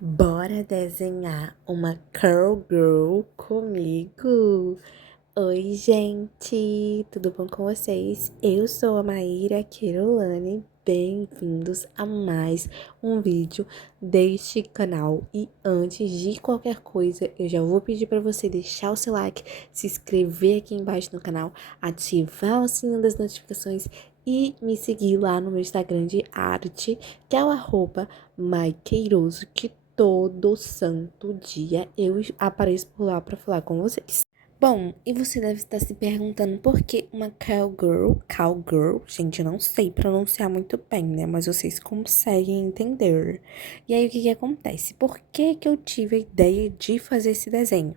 Bora desenhar uma Curl Girl comigo? Oi, gente, tudo bom com vocês? Eu sou a Maíra Querolane, bem-vindos a mais um vídeo deste canal. E antes de qualquer coisa, eu já vou pedir para você deixar o seu like, se inscrever aqui embaixo no canal, ativar o sininho das notificações e me seguir lá no meu Instagram de arte, que é o @maiqueiroso, que todo santo dia eu apareço por lá para falar com vocês. Bom, e você deve estar se perguntando por que uma cowgirl, gente, eu não sei pronunciar muito bem, né? Mas vocês conseguem entender. E aí, o que que acontece? Por que que eu tive a ideia de fazer esse desenho?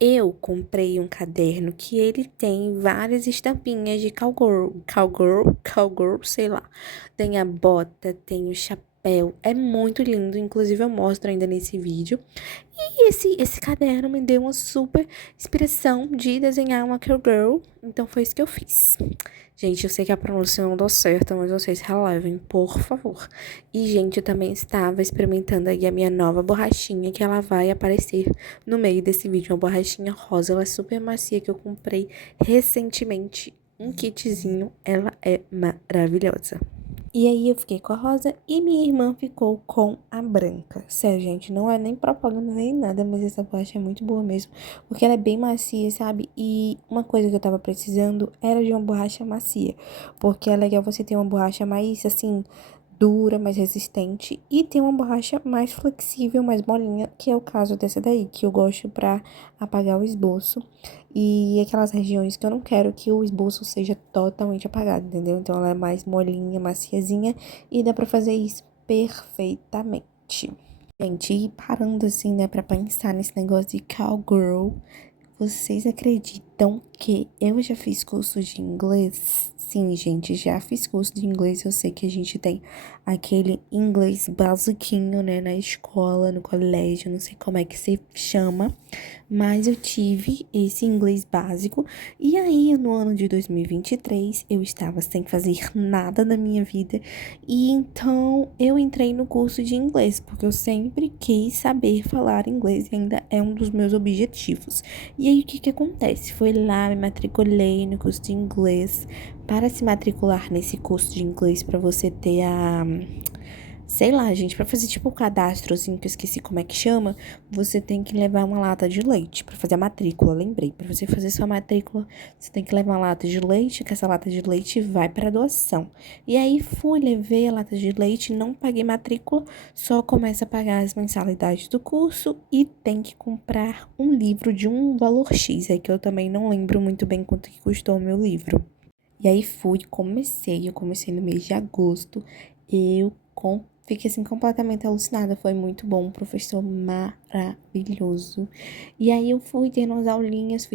Eu comprei um caderno que ele tem várias estampinhas de cowgirl, sei lá. Tem a bota, tem o chapéu, é muito lindo, inclusive eu mostro ainda nesse vídeo. E esse caderno me deu uma super inspiração de desenhar uma cowgirl, então foi isso que eu fiz. Gente, eu sei que a pronúncia não deu certo, mas vocês relevem, por favor. E, gente, eu também estava experimentando aí a minha nova borrachinha, que ela vai aparecer no meio desse vídeo. Uma borrachinha rosa, ela é super macia, que eu comprei recentemente. Um kitzinho, ela é maravilhosa. E aí eu fiquei com a rosa e minha irmã ficou com a branca. Sério, gente, não é nem propaganda nem nada, mas essa borracha é muito boa mesmo, porque ela é bem macia, sabe? E uma coisa que eu tava precisando era de uma borracha macia, porque é legal você ter uma borracha mais, assim, dura, mais resistente, e tem uma borracha mais flexível, mais molinha, que é o caso dessa daí, que eu gosto pra apagar o esboço. E aquelas regiões que eu não quero que o esboço seja totalmente apagado, entendeu? Então ela é mais molinha, maciezinha e dá pra fazer isso perfeitamente. Gente, e parando assim, né, pra pensar nesse negócio de cowgirl, vocês acreditam que eu já fiz curso de inglês? Sim, gente, já fiz curso de inglês. Eu sei que a gente tem aquele inglês basiquinho, né, na escola, no colégio, não sei como é que se chama, mas eu tive esse inglês básico. E aí, no ano de 2023, eu estava sem fazer nada da minha vida, e então eu entrei no curso de inglês, porque eu sempre quis saber falar inglês e ainda é um dos meus objetivos. E aí, o que que acontece? Foi lá, me matriculei no curso de inglês. Para se matricular nesse curso de inglês, para você ter a... Sei lá, gente, pra fazer tipo o cadastrozinho, que eu esqueci como é que chama, você tem que levar uma lata de leite pra fazer a matrícula, lembrei. Pra você fazer sua matrícula, você tem que levar uma lata de leite, que essa lata de leite vai pra doação. E aí fui, levei a lata de leite, não paguei matrícula, só começa a pagar as mensalidades do curso e tem que comprar um livro de um valor X, é que eu também não lembro muito bem quanto que custou o meu livro. E aí eu comecei no mês de agosto, fiquei assim completamente alucinada, foi muito bom, um professor maravilhoso. E aí eu fui tendo as aulinhas,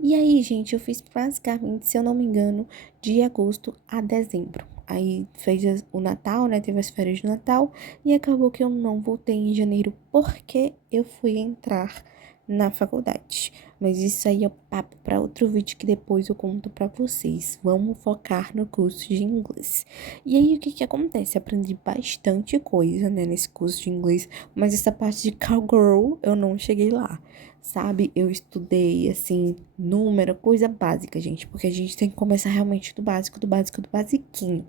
e aí, gente, eu fiz basicamente, se eu não me engano, de agosto a dezembro. Aí fez o Natal, né, teve as férias de Natal, e acabou que eu não voltei em janeiro, porque eu fui entrar na faculdade. Mas isso aí é papo para outro vídeo que depois eu conto para vocês. Vamos focar no curso de inglês. E aí, o que que acontece? Aprendi bastante coisa, né, nesse curso de inglês, mas essa parte de cowgirl eu não cheguei lá. Sabe, eu estudei, assim, número, coisa básica, gente, porque a gente tem que começar realmente do básico, do básico, do basiquinho.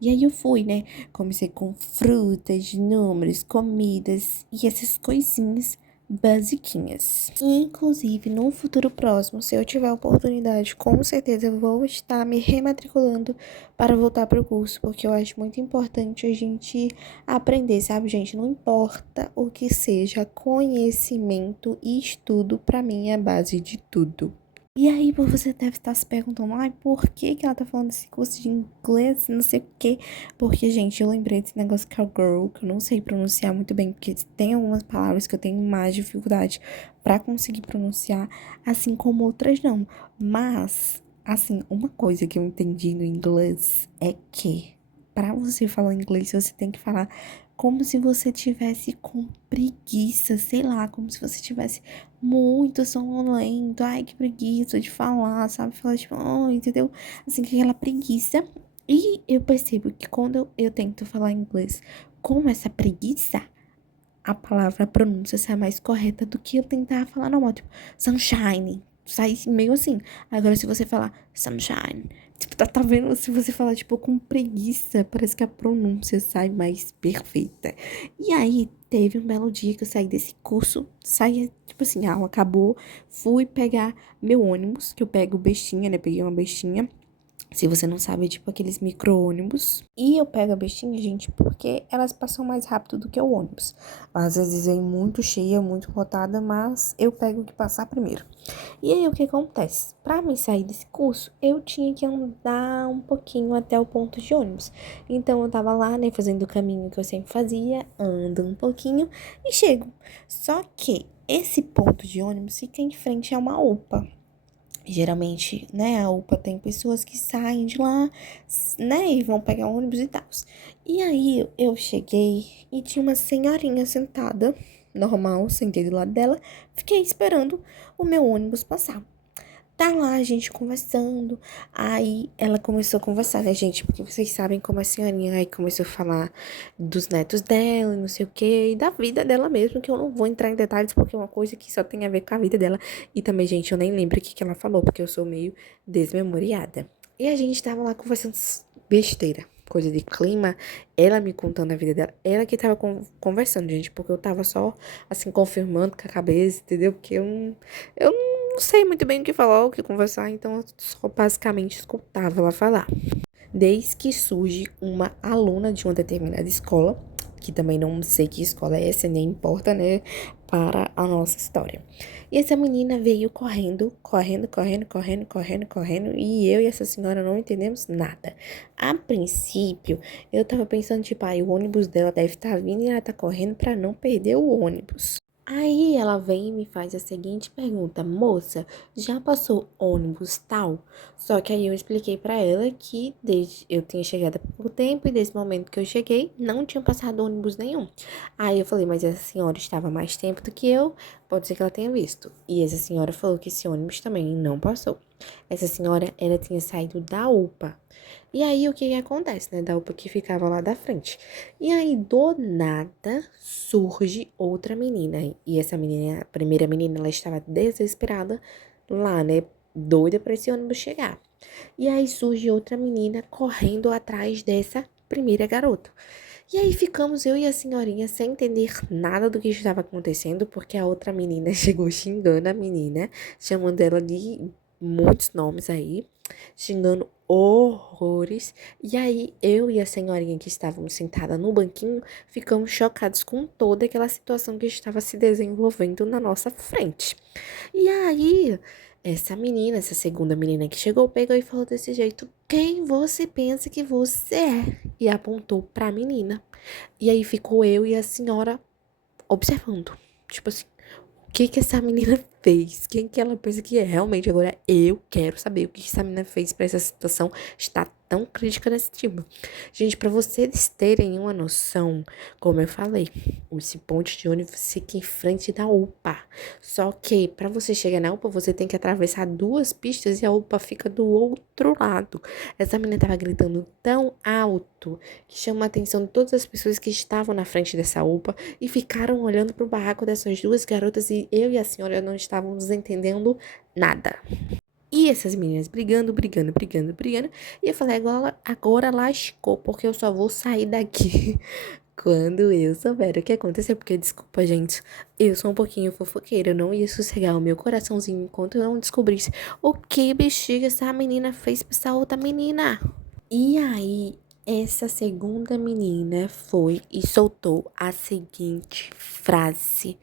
E aí eu fui, né, comecei com frutas, números, comidas e essas coisinhas basiquinhas. Inclusive, no futuro próximo, se eu tiver oportunidade, com certeza eu vou estar me rematriculando para voltar para o curso, porque eu acho muito importante a gente aprender, sabe, gente? Não importa o que seja, conhecimento e estudo, para mim, é a base de tudo. E aí, você deve estar se perguntando, ai, por que que ela tá falando desse curso de inglês, não sei o quê. Porque, gente, eu lembrei desse negócio cowgirl, que eu não sei pronunciar muito bem, porque tem algumas palavras que eu tenho mais dificuldade pra conseguir pronunciar, assim como outras não. Mas, assim, uma coisa que eu entendi no inglês é que pra você falar inglês, você tem que falar como se você tivesse com preguiça, sei lá, como se você tivesse muito sonolento, ai, que preguiça de falar, sabe? Falar tipo, oh, entendeu? Assim, que aquela preguiça. E eu percebo que quando eu tento falar inglês com essa preguiça, a palavra, a pronúncia sai mais correta do que eu tentar falar normal, tipo, sunshine. Sai meio assim. Agora, se você falar sunshine, tipo, tá vendo? Se você falar, tipo, com preguiça, parece que a pronúncia sai mais perfeita. E aí, teve um belo dia que eu saí desse curso, saí, tipo assim, a aula acabou, fui pegar meu ônibus, que eu pego bestinha, né? Peguei uma bestinha. Se você não sabe, é tipo aqueles micro-ônibus. E eu pego a bestinha, gente, porque elas passam mais rápido do que o ônibus. Às vezes vem muito cheia, muito lotada, mas eu pego o que passar primeiro. E aí, o que acontece? Pra mim sair desse curso, eu tinha que andar um pouquinho até o ponto de ônibus. Então, eu tava lá, né, fazendo o caminho que eu sempre fazia, ando um pouquinho e chego. Só que esse ponto de ônibus fica em frente a uma UPA. Geralmente, né, a UPA tem pessoas que saem de lá, né, e vão pegar ônibus e tal. E aí, eu cheguei e tinha uma senhorinha sentada, normal, sentei do lado dela, fiquei esperando o meu ônibus passar. Tá lá a gente conversando. Aí ela começou a conversar, né, gente? Porque vocês sabem como a senhorinha aí começou a falar dos netos dela, e não sei o quê, e da vida dela mesmo, que eu não vou entrar em detalhes porque é uma coisa que só tem a ver com a vida dela. E também, gente, eu nem lembro o que ela falou, porque eu sou meio desmemoriada. E a gente tava lá conversando besteira, coisa de clima, ela me contando a vida dela, ela que tava conversando, gente, porque eu tava só, assim, confirmando com a cabeça, entendeu? Porque eu não sei muito bem o que falar, o que conversar, então eu só basicamente escutava ela falar. Desde que surge uma aluna de uma determinada escola, que também não sei que escola é essa, nem importa, né, para a nossa história. E essa menina veio correndo, correndo, correndo, correndo, correndo, correndo, e eu e essa senhora não entendemos nada. A princípio, eu tava pensando, tipo, o ônibus dela deve estar vindo e ela tá correndo para não perder o ônibus. Aí ela vem e me faz a seguinte pergunta: moça, já passou ônibus tal? Só que aí eu expliquei pra ela que desde eu tinha chegado há pouco tempo e desde o momento que eu cheguei não tinha passado ônibus nenhum. Aí eu falei: mas essa senhora estava mais tempo do que eu, pode ser que ela tenha visto. E essa senhora falou que esse ônibus também não passou. Essa senhora, ela tinha saído da UPA. E aí, o que que acontece, né? Da UPA que ficava lá da frente. E aí, do nada, surge outra menina. E essa menina, a primeira menina, ela estava desesperada lá, né? Doida para esse ônibus chegar. E aí, surge outra menina correndo atrás dessa primeira garota. E aí, ficamos eu e a senhorinha sem entender nada do que estava acontecendo, porque a outra menina chegou xingando a menina, chamando ela de muitos nomes aí, xingando horrores. E aí, eu e a senhorinha que estávamos sentada no banquinho, ficamos chocados com toda aquela situação que estava se desenvolvendo na nossa frente. E aí, essa menina, essa segunda menina que chegou, pegou e falou desse jeito: quem você pensa que você é? E apontou pra menina. E aí ficou eu e a senhora observando. Tipo assim, o que que essa menina fez? Quem que ela pensa que é? Realmente, agora eu quero saber o que que essa menina fez pra essa situação estar tão crítica nesse tipo. Gente, pra vocês terem uma noção, como eu falei, esse ponte de ônibus fica em frente da UPA. Só que pra você chegar na UPA, você tem que atravessar duas pistas e a UPA fica do outro lado. Essa menina tava gritando tão alto que chamou a atenção de todas as pessoas que estavam na frente dessa UPA e ficaram olhando pro barraco dessas duas garotas e eu e a senhora não estávamos entendendo nada. E essas meninas brigando, brigando, brigando, brigando. E eu falei: agora lascou, porque eu só vou sair daqui quando eu souber o que aconteceu. Porque, desculpa, gente, eu sou um pouquinho fofoqueira. Eu não ia sossegar o meu coraçãozinho enquanto eu não descobrisse o que bexiga essa menina fez pra essa outra menina. E aí, essa segunda menina foi e soltou a seguinte frase: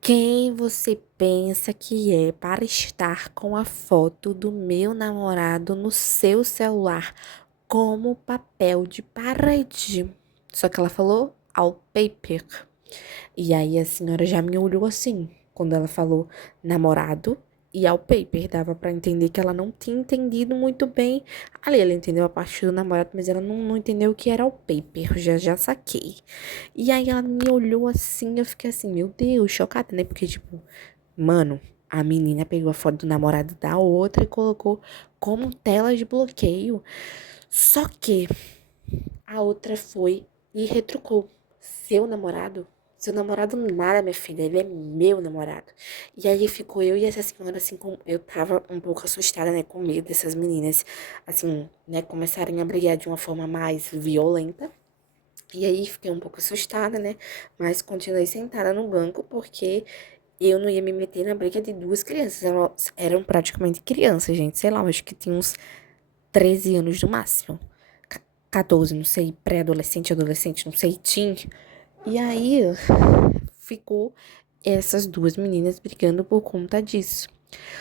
quem você pensa que é para estar com a foto do meu namorado no seu celular como papel de parede? Só que ela falou wallpaper. E aí a senhora já me olhou assim, quando ela falou namorado e wallpaper. Dava pra entender que ela não tinha entendido muito bem. Ali ela entendeu a parte do namorado, mas ela não entendeu o que era wallpaper. Já saquei. E aí ela me olhou assim, eu fiquei assim, meu Deus, chocada, né? Porque, tipo, mano, a menina pegou a foto do namorado da outra e colocou como tela de bloqueio. Só que a outra foi e retrucou. Seu namorado? Seu namorado nada, minha filha, ele é meu namorado. E aí ficou eu e essa senhora, assim, eu tava um pouco assustada, né, com medo dessas meninas, assim, né, começarem a brigar de uma forma mais violenta. E aí fiquei um pouco assustada, né, mas continuei sentada no banco porque eu não ia me meter na briga de duas crianças. Elas eram praticamente crianças, gente, sei lá, eu acho que tinha uns 13 anos no máximo. 14, não sei, pré-adolescente, adolescente, não sei, teen. E aí ficou essas duas meninas brigando por conta disso.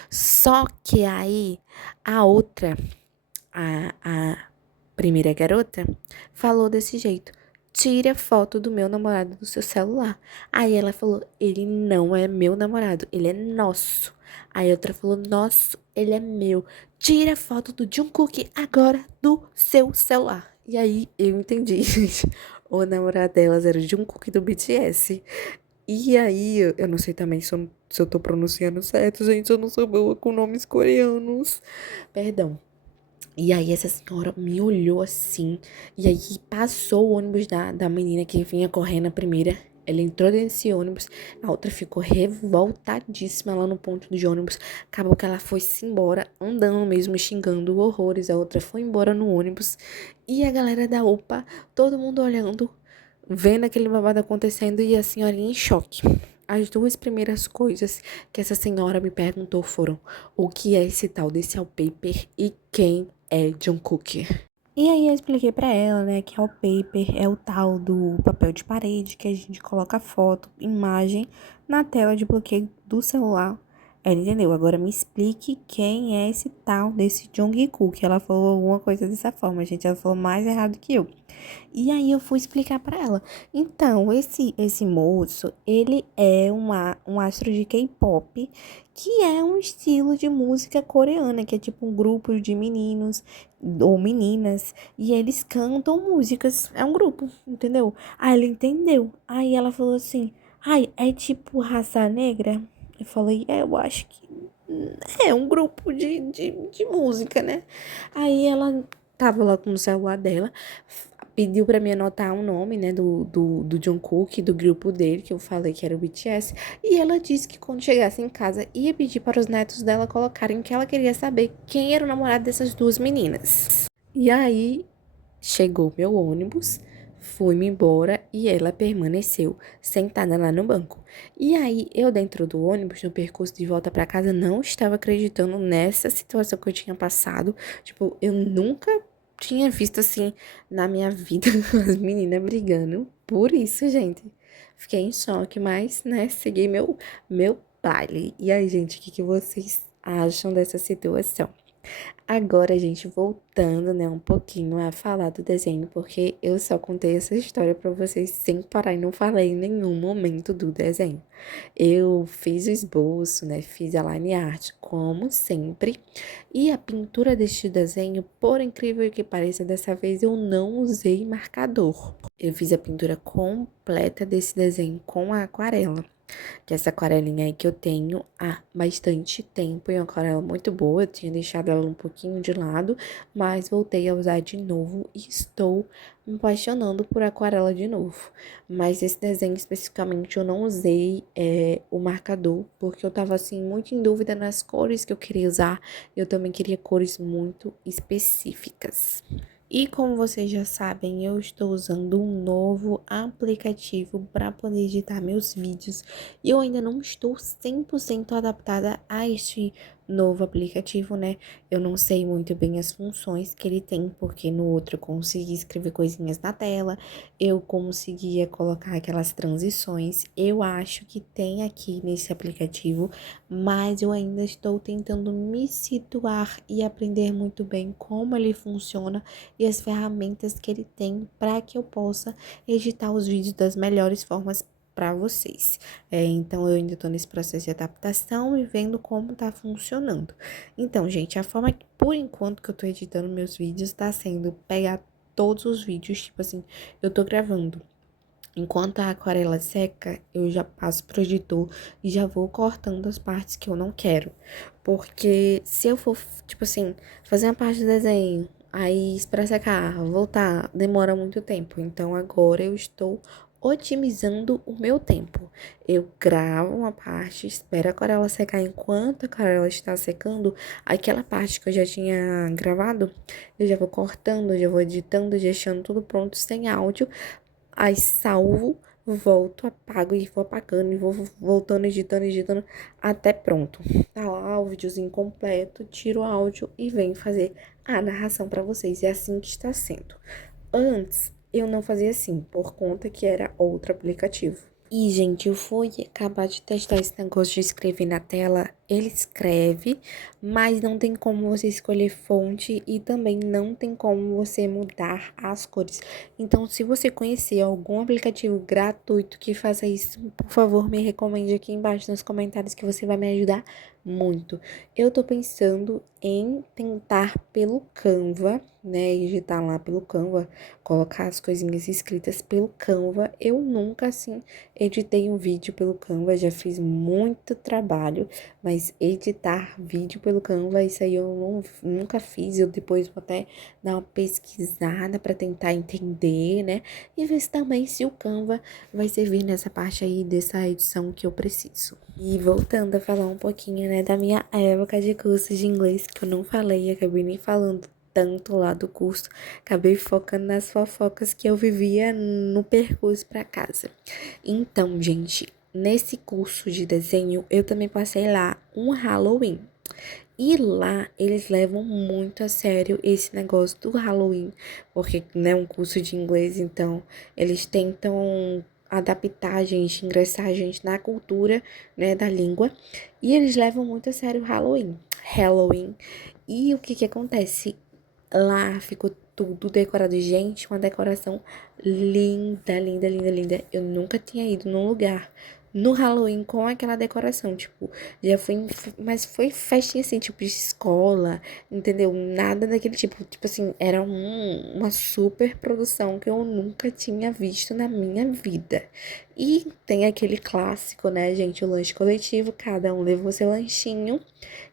Só que aí a outra, a primeira garota, falou desse jeito: tira foto do meu namorado do seu celular. Aí ela falou: ele não é meu namorado, ele é nosso. Aí a outra falou: nosso, ele é meu. Tira foto do Jungkook agora do seu celular. E aí eu entendi, gente. O namorado delas era o Jungkook do BTS. E aí, eu não sei também se eu tô pronunciando certo, gente. Eu não sou boa com nomes coreanos. Perdão. E aí essa senhora me olhou assim. E aí passou o ônibus da menina que vinha correndo a primeira. Ela entrou desse ônibus. A outra ficou revoltadíssima lá no ponto de ônibus. Acabou que ela foi-se embora, andando mesmo, xingando horrores. A outra foi embora no ônibus. E a galera da UPA, todo mundo olhando, vendo aquele babado acontecendo e a senhorinha em choque. As duas primeiras coisas que essa senhora me perguntou foram: o que é esse tal desse wallpaper e quem é Jungkook? E aí eu expliquei pra ela, né, que wallpaper é o tal do papel de parede que a gente coloca foto, imagem na tela de bloqueio do celular. Ela entendeu. Agora me explique quem é esse tal desse Jungkook. Ela falou alguma coisa dessa forma, gente. Ela falou mais errado que eu. E aí eu fui explicar pra ela. Então, esse moço, ele é um astro de K-pop, que é um estilo de música coreana, que é tipo um grupo de meninos ou meninas, e eles cantam músicas. É um grupo, entendeu? Aí ela entendeu. Aí ela falou assim: ai, é tipo raça negra? Eu falei: é, eu acho que é um grupo de música, né? Aí ela tava lá com o celular dela, pediu pra mim anotar o nome, né, do Jungkook, do grupo dele, que eu falei que era o BTS, e ela disse que quando chegasse em casa ia pedir para os netos dela colocarem que ela queria saber quem era o namorado dessas duas meninas. E aí chegou meu ônibus, fui-me embora e ela permaneceu sentada lá no banco. E aí eu dentro do ônibus, no percurso de volta pra casa, não estava acreditando nessa situação que eu tinha passado. Tipo, eu nunca tinha visto assim na minha vida as meninas brigando. Por isso, gente, fiquei em choque, mas, né, segui meu baile. E aí, gente, o que vocês acham dessa situação? Agora, gente, voltando, né, um pouquinho a falar do desenho, porque eu só contei essa história pra vocês sem parar e não falei em nenhum momento do desenho. Eu fiz o esboço, né, fiz a line art, como sempre, e a pintura deste desenho, por incrível que pareça, dessa vez eu não usei marcador. Eu fiz a pintura completa desse desenho com a aquarela. Que essa aquarelinha aí que eu tenho há bastante tempo e é uma aquarela muito boa. Eu tinha deixado ela um pouquinho de lado, mas voltei a usar de novo e estou me apaixonando por aquarela de novo. Mas esse desenho especificamente eu não usei o marcador, porque eu tava assim muito em dúvida nas cores que eu queria usar. Eu também queria cores muito específicas. E como vocês já sabem, eu estou usando um novo aplicativo para poder editar meus vídeos e eu ainda não estou 100% adaptada a este novo aplicativo, né? Eu não sei muito bem as funções que ele tem, porque no outro eu consegui escrever coisinhas na tela, eu conseguia colocar aquelas transições. Eu acho que tem aqui nesse aplicativo, mas eu ainda estou tentando me situar e aprender muito bem como ele funciona e as ferramentas que ele tem para que eu possa editar os vídeos das melhores formas para vocês. Então, eu ainda estou nesse processo de adaptação e vendo como tá funcionando. Então, gente, a forma que, por enquanto, que eu tô editando meus vídeos tá sendo pegar todos os vídeos, tipo assim, eu tô gravando. Enquanto a aquarela seca, eu já passo pro editor e já vou cortando as partes que eu não quero. Porque se eu for, tipo assim, fazer uma parte do desenho, aí esperar secar, voltar, demora muito tempo. Então agora eu estou otimizando o meu tempo. Eu gravo uma parte, espero a aquarela secar. Enquanto a aquarela está secando, aquela parte que eu já tinha gravado, eu já vou cortando, já vou editando, deixando tudo pronto sem áudio. Aí salvo, volto, apago e vou apagando e vou voltando, editando, até pronto. Tá lá o videozinho completo, tiro o áudio e venho fazer a narração pra vocês. É assim que está sendo. Antes, eu não fazia assim, por conta que era outro aplicativo. E, gente, eu fui acabar de testar esse negócio de escrever na tela. Ele escreve, mas não tem como você escolher fonte e também não tem como você mudar as cores. Então, se você conhecer algum aplicativo gratuito que faça isso, por favor, me recomende aqui embaixo nos comentários que você vai me ajudar muito. Eu tô pensando em tentar pelo Canva, né, digitar lá pelo Canva, colocar as coisinhas escritas pelo Canva. Eu nunca, assim, editei um vídeo pelo Canva, já fiz muito trabalho, mas editar vídeo pelo Canva, isso aí eu nunca fiz. Eu depois vou até dar uma pesquisada para tentar entender, né? E ver se também se o Canva vai servir nessa parte aí dessa edição que eu preciso. E voltando a falar um pouquinho, né, da minha época de curso de inglês, que eu não falei, acabei nem falando tanto lá do curso, acabei focando nas fofocas que eu vivia no percurso para casa. Então, gente, nesse curso de desenho, eu também passei lá um Halloween. E lá eles levam muito a sério esse negócio do Halloween, porque né, é um curso de inglês, então eles tentam adaptar a gente, ingressar a gente na cultura, né, da língua, e eles levam muito a sério o Halloween. Halloween. E o que que acontece? Lá ficou tudo decorado. Gente, uma decoração linda, linda, linda, linda. Eu nunca tinha ido num lugar no Halloween com aquela decoração. Tipo, já fui mas foi festinha assim, tipo, de escola, entendeu? Nada daquele tipo. Tipo assim, era uma super produção que eu nunca tinha visto na minha vida. E tem aquele clássico, né, gente? O lanche coletivo, cada um levou seu lanchinho.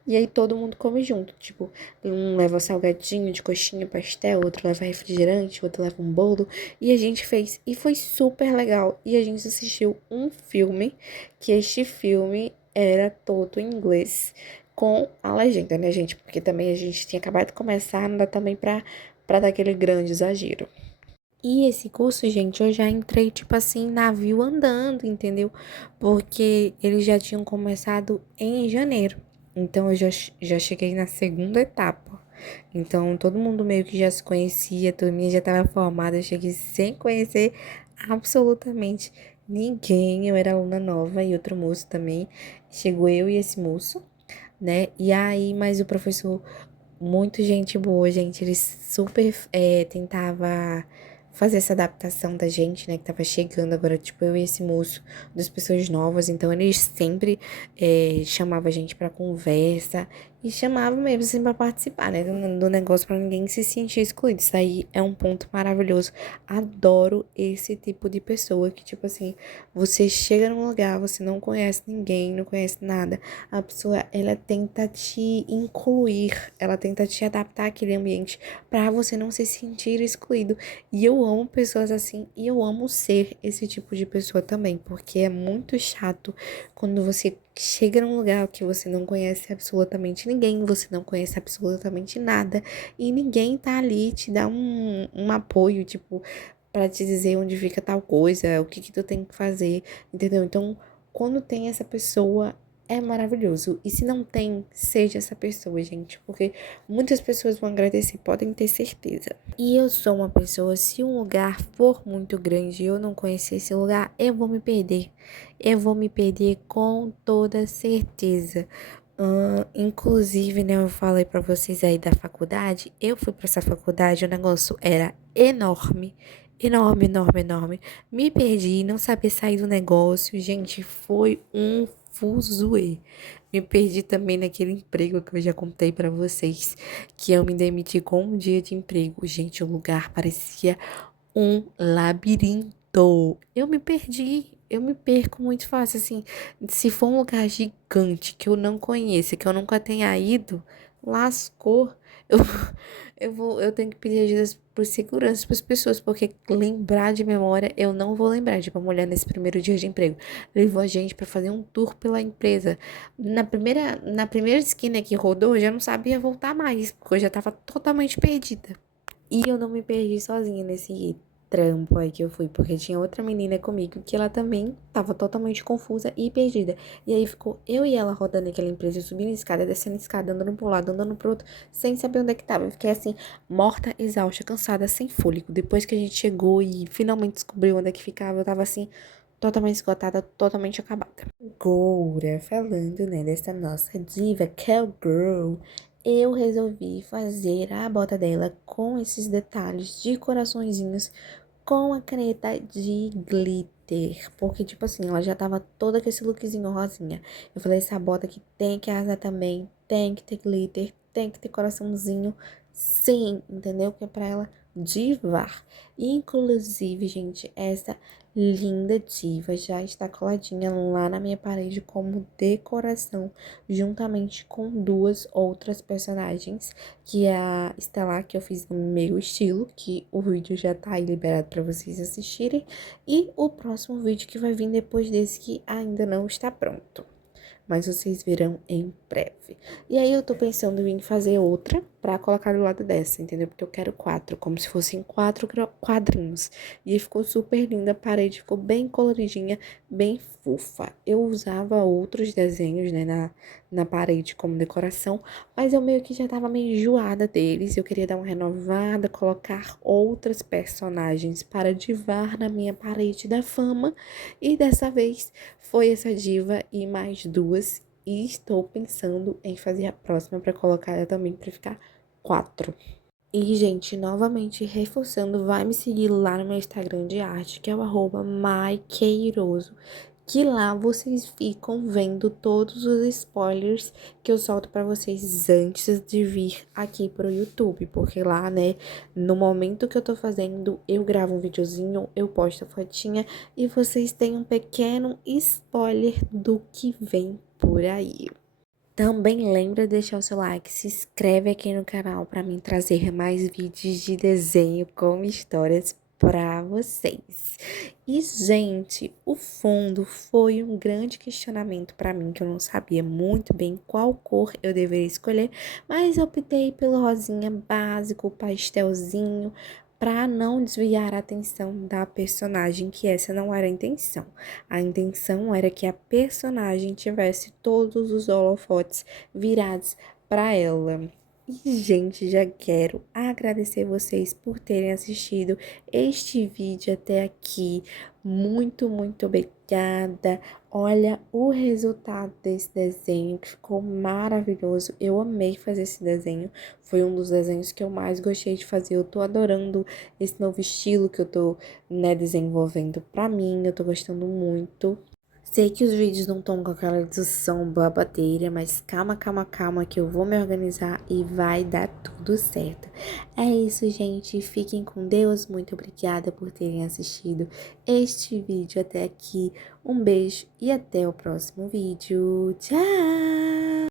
E aí todo mundo come junto, tipo, um leva salgadinho de coxinha, pastel, outro leva refrigerante, outro leva um bolo. E a gente fez, e foi super legal. E a gente assistiu um filme, que este filme era todo em inglês, com a legenda, né, gente? Porque também a gente tinha acabado de começar, não dá também pra dar aquele grande exagero. E esse curso, gente, eu já entrei, tipo assim, navio andando, entendeu? Porque eles já tinham começado em janeiro. Então, já cheguei na segunda etapa. Então, todo mundo meio que já se conhecia, a turminha já estava formada. Eu cheguei sem conhecer absolutamente ninguém. Eu era aluna nova e outro moço também. Chegou eu e esse moço, né? E aí, mas o professor, muito gente boa, gente. Ele super tentava fazer essa adaptação da gente, né? Que tava chegando agora, tipo, eu e esse moço, das pessoas novas. Então, eles sempre chamavam a gente pra conversa e chamavam mesmo assim pra participar, né? Do negócio pra ninguém se sentir excluído. Isso aí é um ponto maravilhoso. Adoro esse tipo de pessoa que, tipo assim, você chega num lugar, você não conhece ninguém, não conhece nada. A pessoa, ela tenta te incluir, ela tenta te adaptar àquele ambiente pra você não se sentir excluído. E eu amo pessoas assim, e eu amo ser esse tipo de pessoa também, porque é muito chato quando você chega num lugar que você não conhece absolutamente ninguém, você não conhece absolutamente nada, e ninguém tá ali te dá um apoio, tipo, pra te dizer onde fica tal coisa, o que que tu tem que fazer, entendeu? Então, quando tem essa pessoa, é maravilhoso. E se não tem, seja essa pessoa, gente, porque muitas pessoas vão agradecer, podem ter certeza. E eu sou uma pessoa, se um lugar for muito grande e eu não conhecer esse lugar, eu vou me perder. Eu vou me perder com toda certeza. Inclusive, né, eu falei pra vocês aí da faculdade. Eu fui pra essa faculdade, o negócio era enorme. Enorme, enorme, enorme. Me perdi, não sabia sair do negócio. Gente, foi um fuzuê. Me perdi também naquele emprego que eu já contei pra vocês, que eu me demiti com um dia de emprego. Gente, o lugar parecia um labirinto. Eu me perdi, eu me perco muito fácil, assim. Se for um lugar gigante que eu não conheça, que eu nunca tenha ido, lascou. Eu tenho que pedir ajuda por segurança para as pessoas, porque lembrar de memória eu não vou lembrar. Tipo, a mulher nesse primeiro dia de emprego levou a gente para fazer um tour pela empresa. Na primeira esquina que rodou, eu já não sabia voltar mais, porque eu já tava totalmente perdida. E eu não me perdi sozinha nesse trampo aí que eu fui, porque tinha outra menina comigo que ela também tava totalmente confusa e perdida. E aí ficou eu e ela rodando aquela empresa, subindo escada, descendo escada, andando pra um lado, andando pro outro, sem saber onde é que tava. Eu fiquei assim, morta, exausta, cansada, sem fôlego. Depois que a gente chegou e finalmente descobriu onde é que ficava, eu tava assim, totalmente esgotada, totalmente acabada. Agora, falando, né, dessa nossa diva Cowgirl, eu resolvi fazer a bota dela com esses detalhes de coraçõezinhos com a caneta de glitter. Porque, tipo assim, ela já tava toda com esse lookzinho rosinha. Eu falei, essa bota aqui tem que arrasar também, tem que ter glitter, tem que ter coraçãozinho. Sim, entendeu? Que é pra ela divar. Inclusive, gente, essa linda diva já está coladinha lá na minha parede como decoração, juntamente com duas outras personagens, que é a Estelar, que eu fiz no meu estilo, que o vídeo já tá aí liberado para vocês assistirem, e o próximo vídeo que vai vir depois desse, que ainda não está pronto, mas vocês verão em breve. E aí eu tô pensando em fazer outra pra colocar do lado dessa, entendeu? Porque eu quero quatro, como se fossem quatro quadrinhos. E aí ficou super linda, a parede ficou bem coloridinha, bem fofa. Eu usava outros desenhos, né, na parede como decoração, mas eu meio que já tava meio enjoada deles. Eu queria dar uma renovada, colocar outras personagens para divar na minha parede da fama. E dessa vez foi essa diva e mais duas. E estou pensando em fazer a próxima para colocar ela também para ficar quatro. E, gente, novamente reforçando, vai me seguir lá no meu Instagram de arte, que é o @maiqueiroso, que lá vocês ficam vendo todos os spoilers que eu solto pra vocês antes de vir aqui pro YouTube, porque lá, né, no momento que eu tô fazendo, eu gravo um videozinho, eu posto a fotinha e vocês têm um pequeno spoiler do que vem por aí. Também lembra de deixar o seu like, se inscreve aqui no canal para mim trazer mais vídeos de desenho com histórias para vocês. E, gente, o fundo foi um grande questionamento para mim, que eu não sabia muito bem qual cor eu deveria escolher, mas eu optei pelo rosinha básico, pastelzinho, para não desviar a atenção da personagem, que essa não era a intenção. A intenção era que a personagem tivesse todos os holofotes virados para ela. E, gente, já quero agradecer vocês por terem assistido este vídeo até aqui. Muito, muito obrigada. Olha o resultado desse desenho, que ficou maravilhoso. Eu amei fazer esse desenho. Foi um dos desenhos que eu mais gostei de fazer. Eu tô adorando esse novo estilo que eu tô, né, desenvolvendo pra mim. Eu tô gostando muito. Sei que os vídeos não estão com aquela edição babadeira, mas calma, calma, calma, que eu vou me organizar e vai dar tudo certo. É isso, gente. Fiquem com Deus. Muito obrigada por terem assistido este vídeo até aqui. Um beijo e até o próximo vídeo. Tchau!